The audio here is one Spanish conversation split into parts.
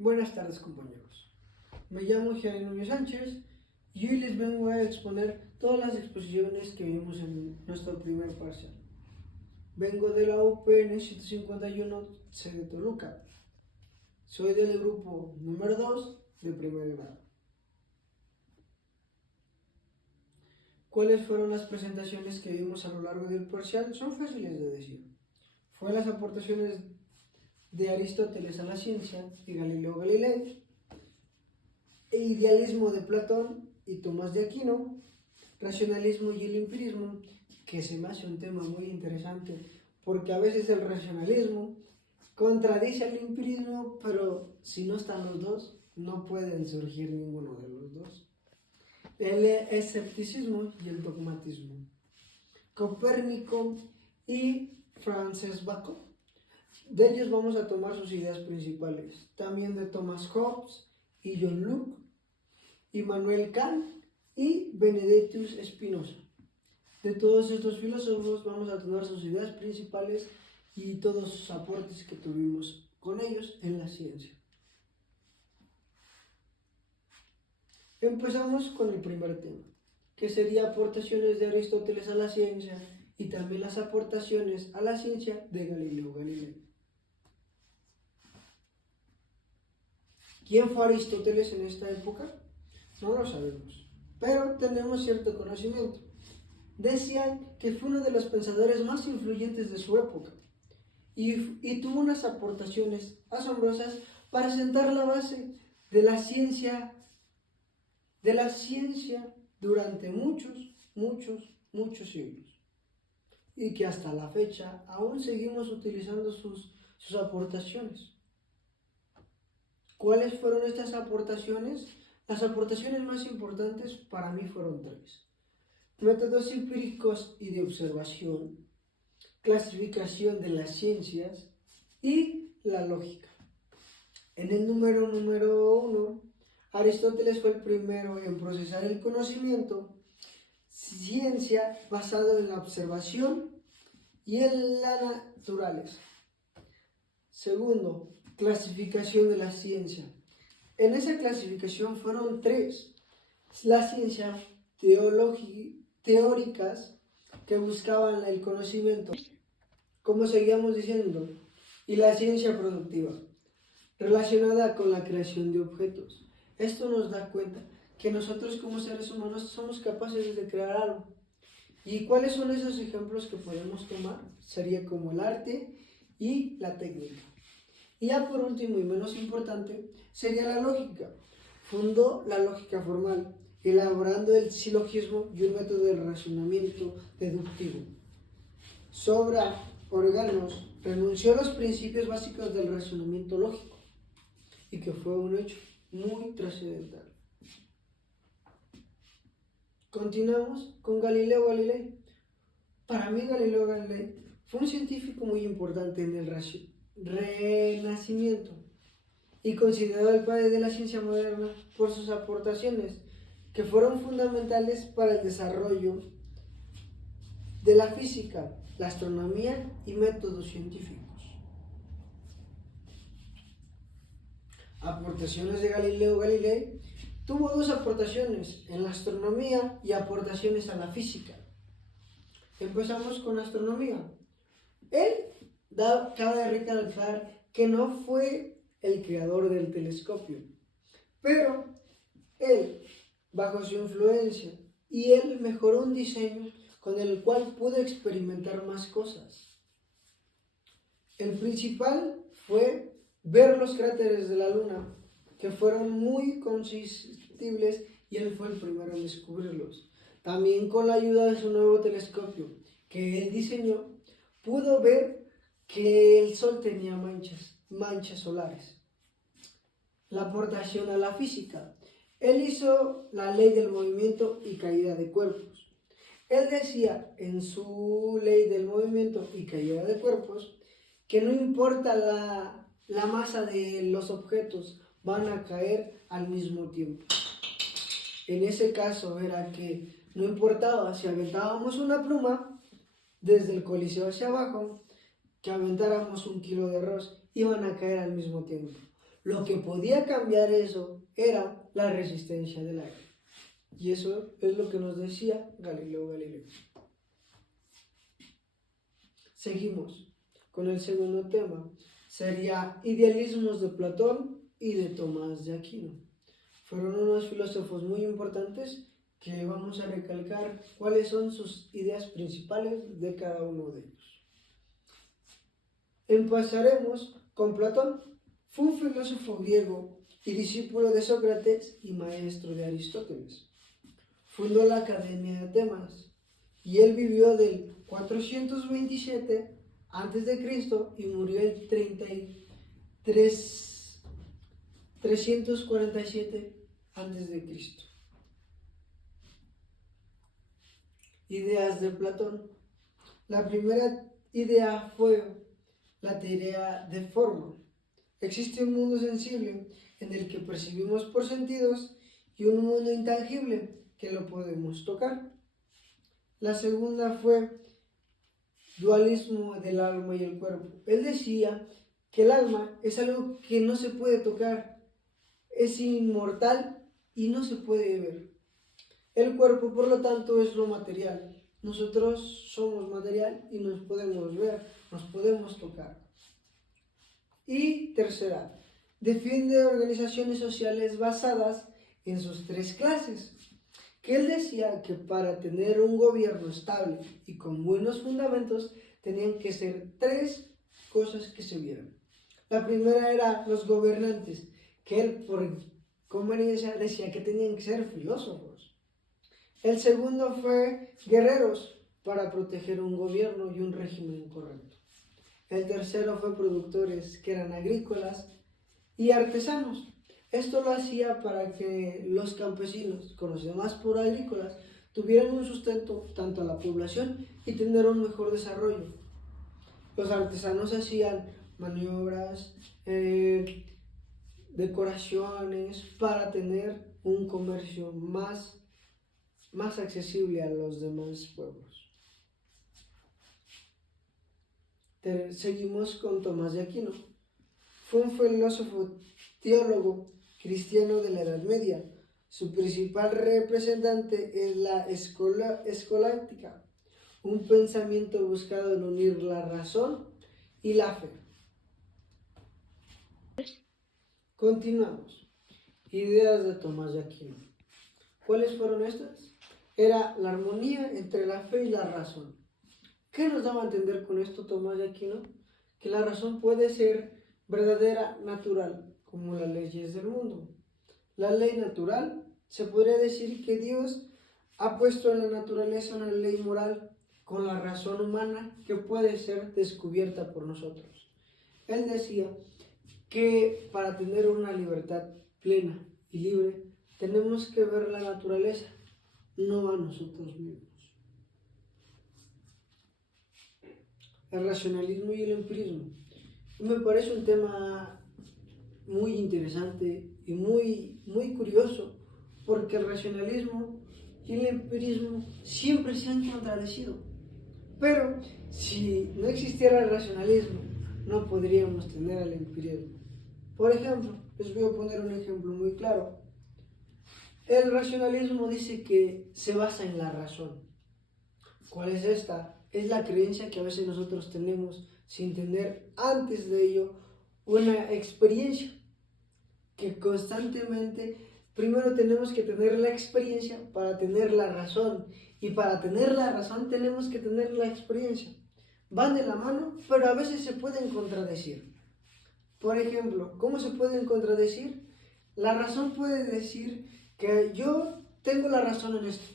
Buenas tardes, compañeros. Me llamo Jerónimo Sánchez y hoy les vengo a exponer todas las exposiciones que vimos en nuestro primer parcial. Vengo de la UPN 151 C de Toluca. Soy del grupo número 2 de primer grado. ¿Cuáles fueron las presentaciones que vimos a lo largo del parcial? Son fáciles de decir. Fue las aportaciones de Aristóteles a la ciencia y Galileo Galilei, e idealismo de Platón y Tomás de Aquino, racionalismo y el empirismo, que se me hace un tema muy interesante porque a veces el racionalismo contradice al empirismo, pero si no están los dos, no pueden surgir ninguno de los dos. El escepticismo y el dogmatismo, Copérnico y Francis Bacon. De ellos vamos a tomar sus ideas principales, también de Thomas Hobbes y John Locke, Immanuel Kant y Benedictus Spinoza. De todos estos filósofos vamos a tomar sus ideas principales y todos sus aportes que tuvimos con ellos en la ciencia. Empezamos con el primer tema, que sería aportaciones de Aristóteles a la ciencia y también las aportaciones a la ciencia de Galileo Galilei. ¿Quién fue Aristóteles en esta época? No lo sabemos, pero tenemos cierto conocimiento. Decían que fue uno de los pensadores más influyentes de su época y tuvo unas aportaciones asombrosas para sentar la base de la ciencia durante muchos siglos, y que hasta la fecha aún seguimos utilizando sus aportaciones. ¿Cuáles fueron estas aportaciones? Las aportaciones más importantes para mí fueron tres: métodos empíricos y de observación, clasificación de las ciencias y la lógica. En el número 1, Aristóteles fue el primero en procesar el conocimiento, ciencia basado en la observación y en la naturaleza. Segundo, clasificación de la ciencia. En esa clasificación fueron tres: la ciencia teóricas que buscaban el conocimiento, como seguíamos diciendo, y la ciencia productiva, relacionada con la creación de objetos. Esto nos da cuenta que nosotros como seres humanos somos capaces de crear algo. ¿Y cuáles son esos ejemplos que podemos tomar? Sería como el arte y la técnica. Y ya por último y menos importante, sería la lógica. Fundó la lógica formal, elaborando el silogismo y un método de razonamiento deductivo. Sobre órganos, renunció a los principios básicos del razonamiento lógico, y que fue un hecho muy trascendental. Continuamos con Galileo Galilei. Para mí Galileo Galilei fue un científico muy importante en el Renacimiento y considerado el padre de la ciencia moderna por sus aportaciones que fueron fundamentales para el desarrollo de la física, la astronomía y métodos científicos. Aportaciones de Galileo Galilei. Tuvo dos aportaciones en la astronomía y aportaciones a la física. Empezamos con astronomía. Cabe recalcar que no fue el creador del telescopio, pero él, bajo su influencia, y él mejoró un diseño con el cual pudo experimentar más cosas. El principal fue ver los cráteres de la Luna, que fueron muy consistibles, y él fue el primero en descubrirlos. También con la ayuda de su nuevo telescopio, que él diseñó, pudo ver que el Sol tenía manchas solares. La aportación a la física. Él hizo la ley del movimiento y caída de cuerpos. Él decía en su ley del movimiento y caída de cuerpos que no importa la masa de los objetos, van a caer al mismo tiempo. En ese caso era que no importaba si aventábamos una pluma desde el Coliseo hacia abajo, que aventáramos 1 kilo de arroz, iban a caer al mismo tiempo. Lo que podía cambiar eso era la resistencia del aire. Y eso es lo que nos decía Galileo Galilei. Seguimos con el segundo tema. Sería idealismos de Platón y de Tomás de Aquino. Fueron unos filósofos muy importantes que vamos a recalcar cuáles son sus ideas principales de cada uno de ellos. Empezaremos con Platón. Fue un filósofo griego y discípulo de Sócrates y maestro de Aristóteles. Fundó la Academia de Atenas y él vivió del 427 a.C. y murió el 347 a.C. Ideas de Platón. La primera idea fue la teoría de forma. Existe un mundo sensible en el que percibimos por sentidos y un mundo intangible que lo podemos tocar. La segunda fue dualismo del alma y el cuerpo. Él decía que el alma es algo que no se puede tocar, es inmortal y no se puede ver. El cuerpo, por lo tanto, es lo material. Nosotros somos material y nos podemos ver, nos podemos tocar. Y tercera, defiende organizaciones sociales basadas en sus tres clases. Que él decía que para tener un gobierno estable y con buenos fundamentos tenían que ser tres cosas que se vieran. La primera era los gobernantes, que él por conveniencia decía que tenían que ser filósofos. El segundo fue guerreros para proteger un gobierno y un régimen correcto. El tercero fue productores, que eran agrícolas, y artesanos. Esto lo hacía para que los campesinos, conocidos más por agrícolas, tuvieran un sustento tanto a la población y tener un mejor desarrollo. Los artesanos hacían maniobras, decoraciones para tener un comercio más accesible a los demás pueblos. Seguimos con Tomás de Aquino. Fue un filósofo teólogo cristiano de la Edad Media. Su principal representante es la escolástica, un pensamiento buscado en unir la razón y la fe. Continuamos. Ideas de Tomás de Aquino. ¿Cuáles fueron estas? Era la armonía entre la fe y la razón. ¿Qué nos daba a entender con esto Tomás de Aquino? Que la razón puede ser verdadera, natural, como las leyes del mundo. La ley natural, se podría decir que Dios ha puesto en la naturaleza una ley moral con la razón humana que puede ser descubierta por nosotros. Él decía que para tener una libertad plena y libre, tenemos que ver la naturaleza, no a nosotros mismos. El racionalismo y el empirismo. Me parece un tema muy interesante y muy curioso, porque el racionalismo y el empirismo siempre se han contradecido. Pero si no existiera el racionalismo, no podríamos tener el empirismo. Por ejemplo, les voy a poner un ejemplo muy claro. El racionalismo dice que se basa en la razón. ¿Cuál es esta? Es la creencia que a veces nosotros tenemos sin tener antes de ello una experiencia, que constantemente primero tenemos que tener la experiencia para tener la razón, y para tener la razón tenemos que tener la experiencia. Van de la mano, pero a veces se pueden contradecir. Por ejemplo, ¿cómo se pueden contradecir? La razón puede decir que yo tengo la razón en esto,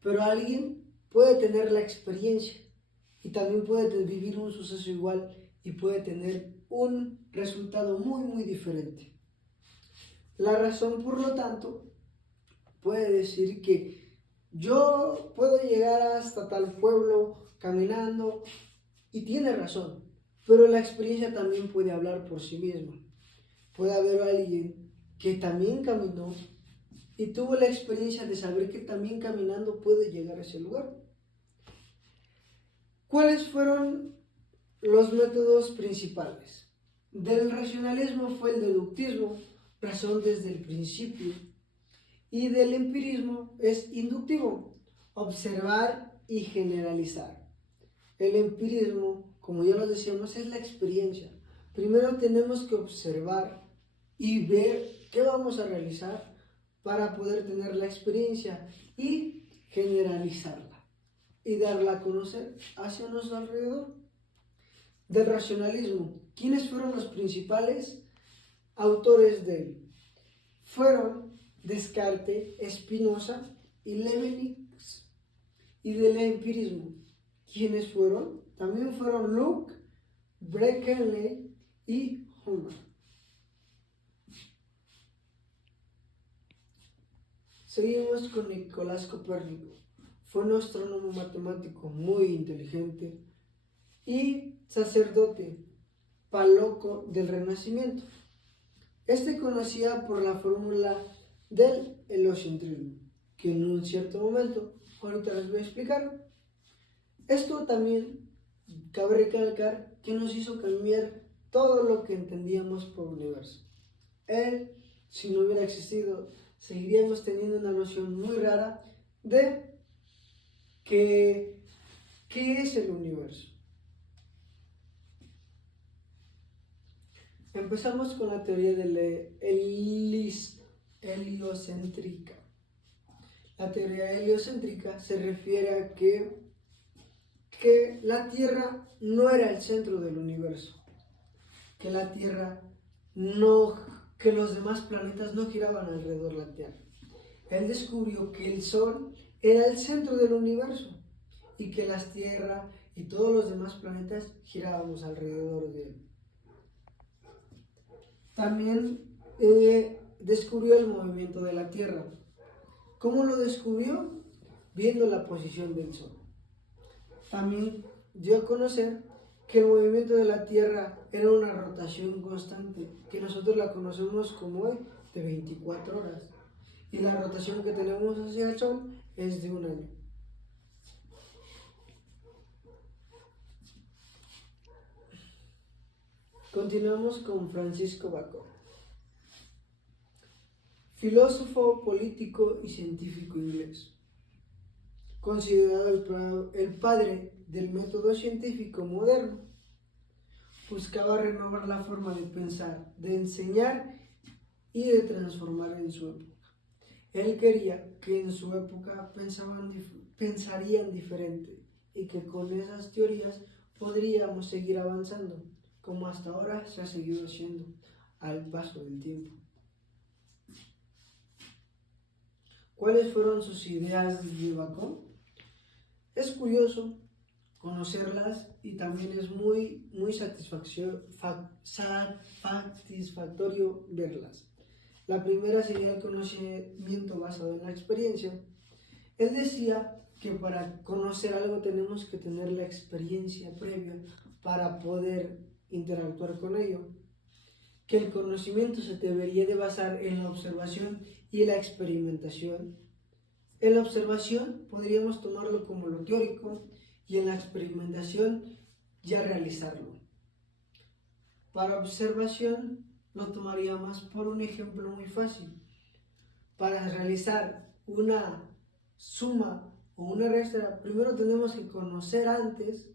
pero alguien puede tener la experiencia y también puede vivir un suceso igual y puede tener un resultado muy diferente. La razón, por lo tanto, puede decir que yo puedo llegar hasta tal pueblo caminando y tiene razón, pero la experiencia también puede hablar por sí misma. Puede haber alguien que también caminó y tuvo la experiencia de saber que también caminando puede llegar a ese lugar. ¿Cuáles fueron los métodos principales? Del racionalismo fue el deductismo, razón desde el principio, y del empirismo es inductivo, observar y generalizar. El empirismo, como ya lo decíamos, es la experiencia. Primero tenemos que observar y ver qué vamos a realizar para poder tener la experiencia y generalizarla y darla a conocer hacia nuestro alrededor. Del racionalismo, ¿quiénes fueron los principales autores de él? Fueron Descartes, Spinoza y Leibniz. Y del empirismo, ¿quiénes fueron? También fueron Locke, Berkeley y Hume. Seguimos con Nicolás Copérnico. Fue un astrónomo matemático muy inteligente y sacerdote paloco del Renacimiento. Este conocía por la fórmula del heliocentrismo, que en un cierto momento, ahorita les voy a explicar. Esto también cabe recalcar que nos hizo cambiar todo lo que entendíamos por universo. Él, si no hubiera existido, seguiríamos teniendo una noción muy rara de qué es el universo. Empezamos con la teoría de la heliocéntrica. La teoría heliocéntrica se refiere a que la Tierra no era el centro del universo, que la Tierra que los demás planetas no giraban alrededor de la Tierra. Él descubrió que el Sol era el centro del universo y que la Tierra y todos los demás planetas girábamos alrededor de él. También descubrió el movimiento de la Tierra. ¿Cómo lo descubrió? Viendo la posición del Sol. También dio a conocer que el movimiento de la Tierra era una rotación constante, que nosotros la conocemos como de 24 horas. Y la rotación que tenemos hacia el Sol es de un año. Continuamos con Francisco Bacon, filósofo, político y científico inglés, considerado el padre del método científico moderno. Buscaba renovar la forma de pensar, de enseñar y de transformar en su época. Él quería que en su época pensarían diferente y que con esas teorías podríamos seguir avanzando, como hasta ahora se ha seguido haciendo al paso del tiempo. ¿Cuáles fueron sus ideas de Bacon? Es curioso conocerlas y también es muy satisfactorio verlas. La primera sería el conocimiento basado en la experiencia. Él decía que para conocer algo tenemos que tener la experiencia previa para poder interactuar con ello, que el conocimiento se debería de basar en la observación y la experimentación. En la observación podríamos tomarlo como lo teórico y en la experimentación ya realizarlo. Para observación lo tomaría más por un ejemplo muy fácil. Para realizar una suma o una resta, primero tenemos que conocer antes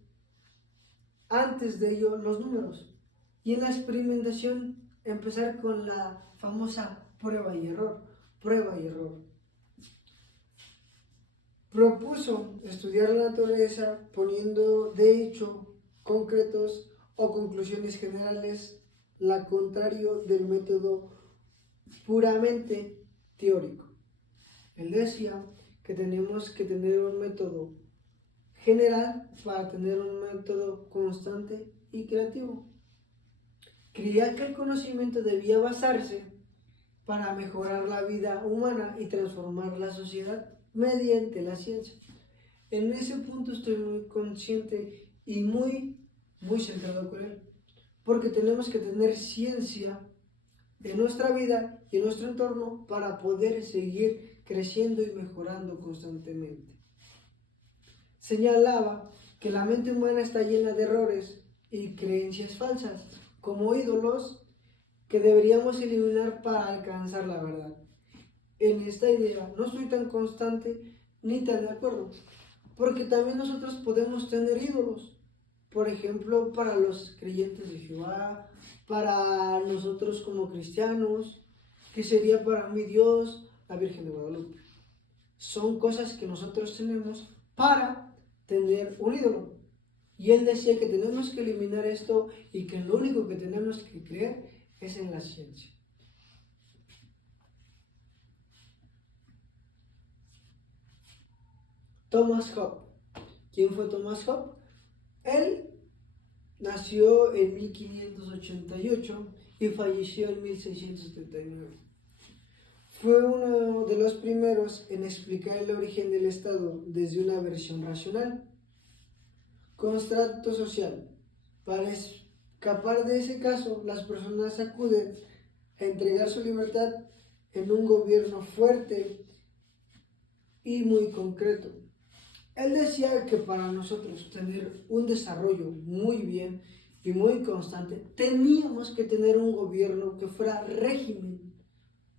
de ello los números. Y en la experimentación empezar con la famosa prueba y error. Propuso estudiar la naturaleza poniendo de hecho concretos o conclusiones generales, la contrario del método puramente teórico. Él decía que tenemos que tener un método general para tener un método constante y creativo. Creía que el conocimiento debía basarse para mejorar la vida humana y transformar la sociedad mediante la ciencia. En ese punto estoy muy consciente y muy centrado con él, porque tenemos que tener ciencia en nuestra vida y en nuestro entorno para poder seguir creciendo y mejorando constantemente. Señalaba que la mente humana está llena de errores y creencias falsas, como ídolos que deberíamos eliminar para alcanzar la verdad. En esta idea no soy tan constante ni tan de acuerdo, porque también nosotros podemos tener ídolos. Por ejemplo, para los creyentes de Jehová, para nosotros como cristianos, que sería para mí Dios, la Virgen de Guadalupe. Son cosas que nosotros tenemos para tener un ídolo. Y él decía que tenemos que eliminar esto y que lo único que tenemos que creer es en la ciencia. Thomas Hobbes. ¿Quién fue Thomas Hobbes? Él nació en 1588 y falleció en 1679. Fue uno de los primeros en explicar el origen del Estado desde una versión racional. Contrato social. Para escapar de ese caso, las personas acuden a entregar su libertad en un gobierno fuerte y muy concreto. Él decía que para nosotros tener un desarrollo muy bien y muy constante, teníamos que tener un gobierno que fuera régimen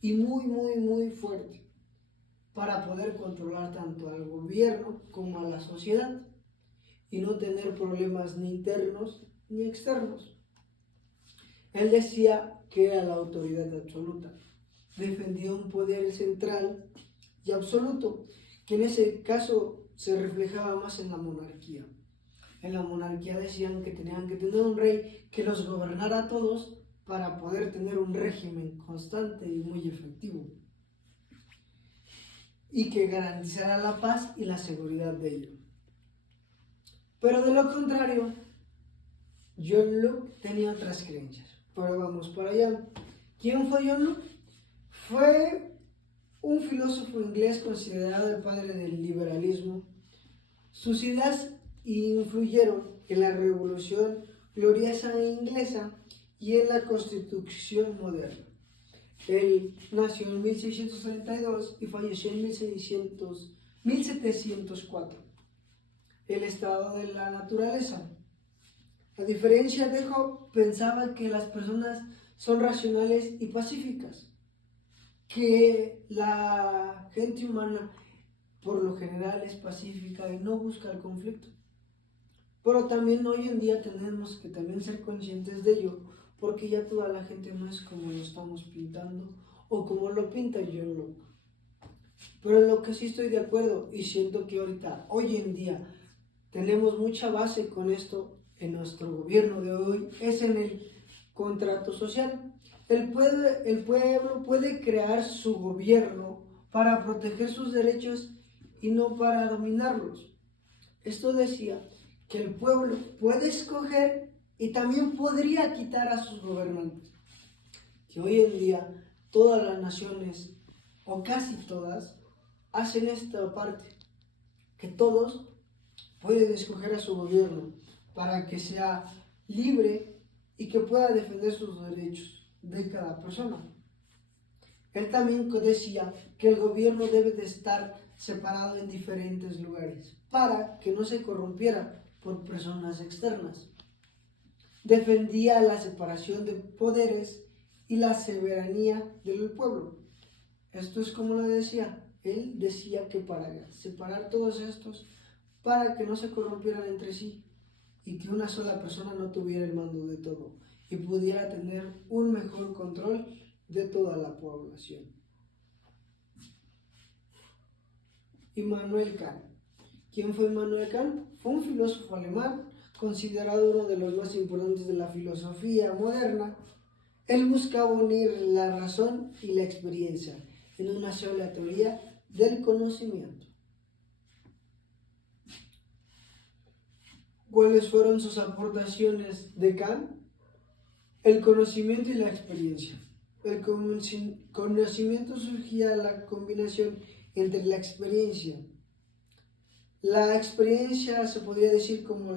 y muy fuerte para poder controlar tanto al gobierno como a la sociedad y no tener problemas ni internos ni externos. Él decía que era la autoridad absoluta. Defendía un poder central y absoluto, que en ese caso se reflejaba más en la monarquía. En la monarquía decían que tenían que tener un rey que los gobernara a todos para poder tener un régimen constante y muy efectivo y que garantizara la paz y la seguridad de ellos. Pero de lo contrario, John Locke tenía otras creencias. Pero vamos para allá. ¿Quién fue John Locke? Fue un filósofo inglés considerado el padre del liberalismo. Sus ideas influyeron en la Revolución Gloriosa inglesa y en la Constitución moderna. Él nació en 1632 y falleció en 1704. El estado de la naturaleza. A diferencia de Hobbes, pensaba que las personas son racionales y pacíficas, que la gente humana por lo general es pacífica y no busca el conflicto. Pero también hoy en día tenemos que también ser conscientes de ello, porque ya toda la gente no es como lo estamos pintando o como lo pinta John Locke. Pero en lo que sí estoy de acuerdo y siento que ahorita, hoy en día, tenemos mucha base con esto en nuestro gobierno de hoy, es en el contrato social. El pueblo puede crear su gobierno para proteger sus derechos y no para dominarlos. Esto decía que el pueblo puede escoger y también podría quitar a sus gobernantes. Que hoy en día todas las naciones, o casi todas, hacen esta parte, que todos pueden escoger a su gobierno para que sea libre y que pueda defender sus derechos de cada persona. Él también decía que el gobierno debe de estar separado en diferentes lugares para que no se corrompiera por personas externas. Defendía la separación de poderes y la soberanía del pueblo. Esto es como lo decía. Él decía que para separar todos estos, para que no se corrompieran entre sí y que una sola persona no tuviera el mando de todo y pudiera tener un mejor control de toda la población. Immanuel Kant. ¿Quién fue Immanuel Kant? Fue un filósofo alemán considerado uno de los más importantes de la filosofía moderna. Él buscaba unir la razón y la experiencia en una sola teoría del conocimiento. ¿Cuáles fueron sus aportaciones de Kant? El conocimiento y la experiencia. El conocimiento surgía de la combinación entre la experiencia. La experiencia se podría decir como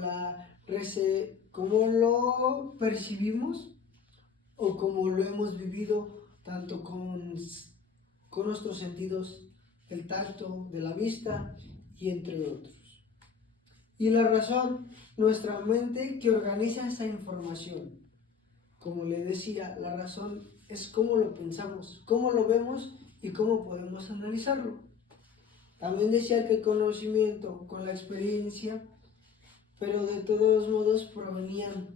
lo percibimos o como lo hemos vivido tanto con nuestros sentidos, el tacto, de la vista y entre otros. Y la razón, nuestra mente que organiza esa información. como le decía, la razón es cómo lo pensamos, cómo lo vemos y cómo podemos analizarlo. También decía que el conocimiento con la experiencia, pero de todos modos provenían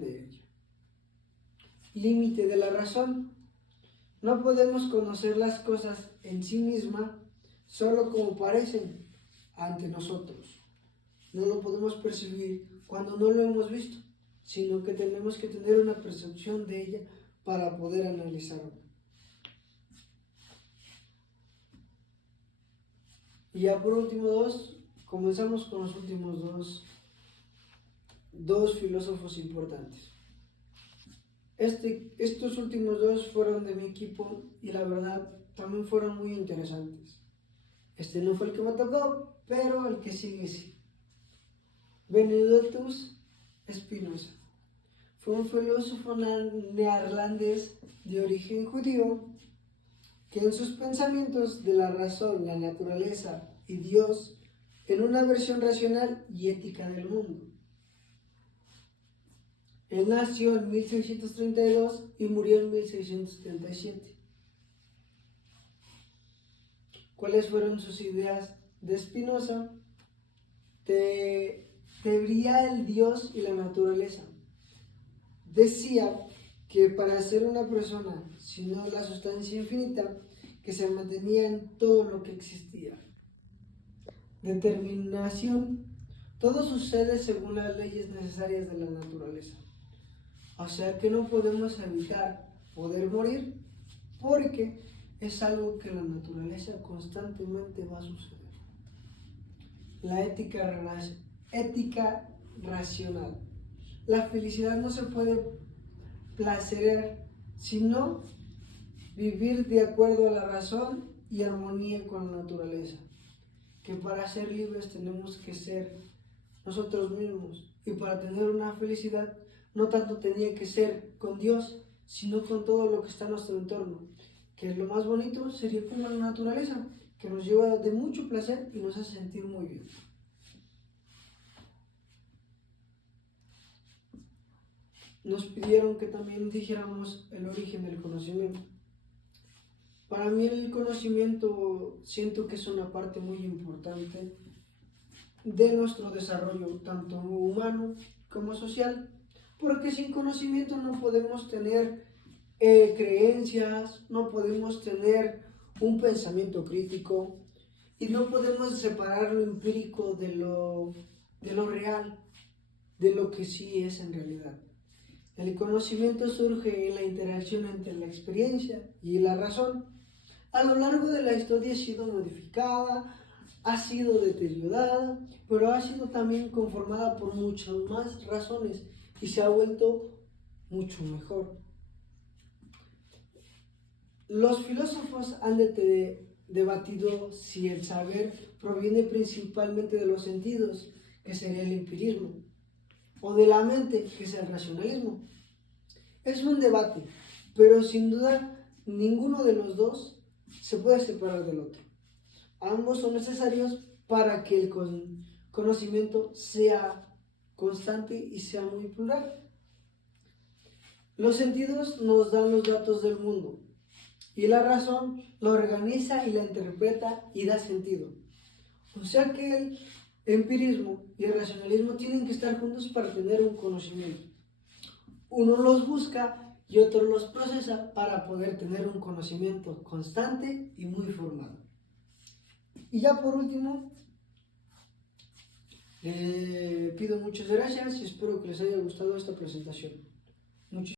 de ella. Límite de la razón. No podemos conocer las cosas en sí mismas solo como parecen ante nosotros. No lo podemos percibir cuando no lo hemos visto, sino que tenemos que tener una percepción de ella para poder analizarlo. Y ya por último comenzamos con los últimos dos filósofos importantes. Estos últimos dos fueron de mi equipo y la verdad también fueron muy interesantes. Este no fue el que me tocó, pero el que sigue sí. Benedetto Spinoza fue un filósofo neerlandés de origen judío que en sus pensamientos de la razón, la naturaleza y Dios, en una versión racional y ética del mundo. Él nació en 1632 y murió en 1637. ¿Cuáles fueron sus ideas de Spinoza? Teoría del Dios y la naturaleza. Decía que para ser una persona, sino la sustancia infinita, que se mantenía en todo lo que existía. Determinación. Todo sucede según las leyes necesarias de la naturaleza. O sea que no podemos evitar poder morir porque es algo que la naturaleza constantemente va a suceder. La ética racional. La felicidad no se puede placerar, sino vivir de acuerdo a la razón y armonía con la naturaleza. Que para ser libres tenemos que ser nosotros mismos. Y para tener una felicidad no tanto tenía que ser con Dios, sino con todo lo que está en nuestro entorno. Que lo más bonito sería como la naturaleza, que nos lleva de mucho placer y nos hace sentir muy bien. Nos pidieron que también dijéramos el origen del conocimiento. Para mí el conocimiento siento que es una parte muy importante de nuestro desarrollo, tanto humano como social, porque sin conocimiento no podemos tener creencias, no podemos tener un pensamiento crítico y no podemos separar lo empírico de lo real, de lo que sí es en realidad. El conocimiento surge en la interacción entre la experiencia y la razón. A lo largo de la historia ha sido modificada, ha sido deteriorada, pero ha sido también conformada por muchas más razones y se ha vuelto mucho mejor. Los filósofos han debatido si el saber proviene principalmente de los sentidos, que sería el empirismo, o de la mente, que es el racionalismo. Es un debate, pero sin duda ninguno de los dos se puede separar del otro. Ambos son necesarios para que el conocimiento sea constante y sea muy plural. Los sentidos nos dan los datos del mundo y la razón la organiza y la interpreta y da sentido. O sea que el empirismo y el racionalismo tienen que estar juntos para tener un conocimiento. Uno los busca y otro los procesa para poder tener un conocimiento constante y muy formado. Y ya por último, pido muchas gracias y espero que les haya gustado esta presentación.